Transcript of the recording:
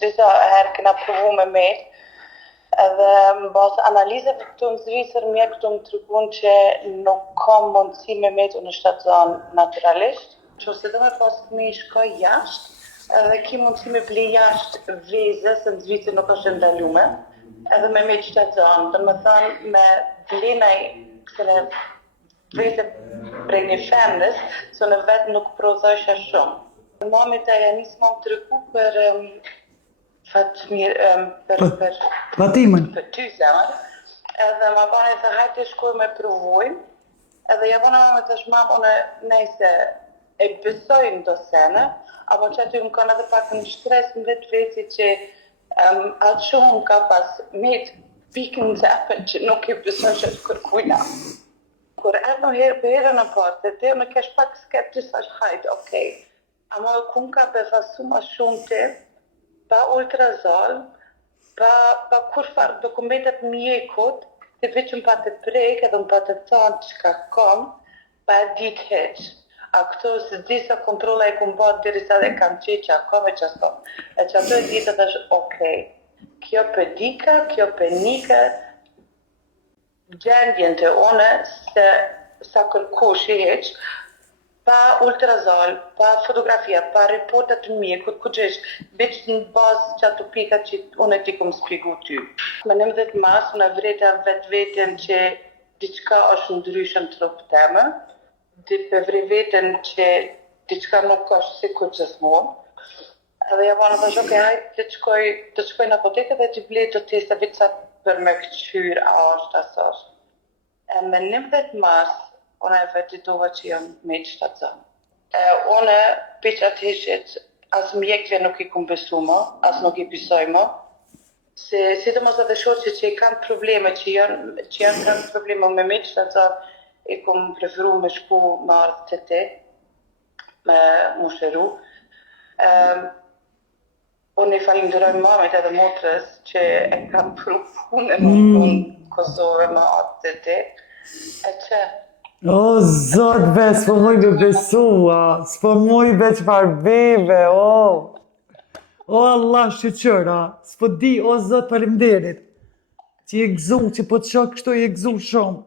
disa herë kena provu me metë, edhe në bazë analizave këtu në Zvicër, mjekët këtu më treguan që nuk ka mundësi me metë në shtatë zonë naturalisht. Nëse do me pas fëmijë shkoj jashtë, edhe ki mundësi me ble jashtë veze, se në Zvicër nuk është ndalume, edhe me metë shtatë zonë. Do me thënë me blenaj kësene veze prej një femnës, se në vetë nuk prodhojshë shumë. Mami të Janis më tregu për Fatimën. Për ty zemër, edhe ma bani të hajtë shkoj me provojnë, edhe ja bona me të shmamë, une nejse e besojnë do sene, apo që aty më kanë edhe pak në shtres në vetë veci që atë shumë ka pas metë pikën zemën që nuk i besojnë që të kërkujna. Kur edhe herë për herë në partë, të në kesh pak skeptis është hajtë, okej. Ama kun ka befasu ma shumë të, pa ultrazal, pa kur farë dokumentet mjekut, të veçëm pa të prejkë edhe pa të thonë që ka kom, pa ditë heqë. A këto se disa kontrola e kumë batë dirisa dhe kam qenë që a kom e që a s'kom. E që ato e ditë dhe është okej. Kjo pedika, kjo penika, gjendjen të one se sa kërkush i heqë, pa ultrazal, pa fotografia, pa reportat të mjekut, ku që është veç në bazë që ato pikat që unë e ti kom spigu ty. Me 19 mars, unë vreta vetë vetën që diçka është ndryshën trup temë, për vre vetën që diçka nuk është si kur gjithmonë. Edhe ja banë të shokë, hajtë të shkoj në apotekë dhe të blejë të testa vetë sa për me këqyr a është asë është. Me 19 mars, unë e vetë dova që janë me të shtatë zonë. Unë për që atë heshit, asë mjekve nuk i kumë besu më, asë nuk i pisoj më, se si të mos edhe shoqë që i kanë probleme, që janë kanë probleme me të shtatë zonë, i kumë preferu me shku me ardhë të te, me më shëru. Unë i falimderoj mamit edhe motrës që e kam pru punën në Kosovë me ardhë të te, e që O, zot, be, s'po moj me besua, s'po moj be qëfar bebe, o. O, Allah, shqyqëra, s'po di, o, zot, faleminderit. Që i gëzu, që po të shok kështu i gëzu shumë.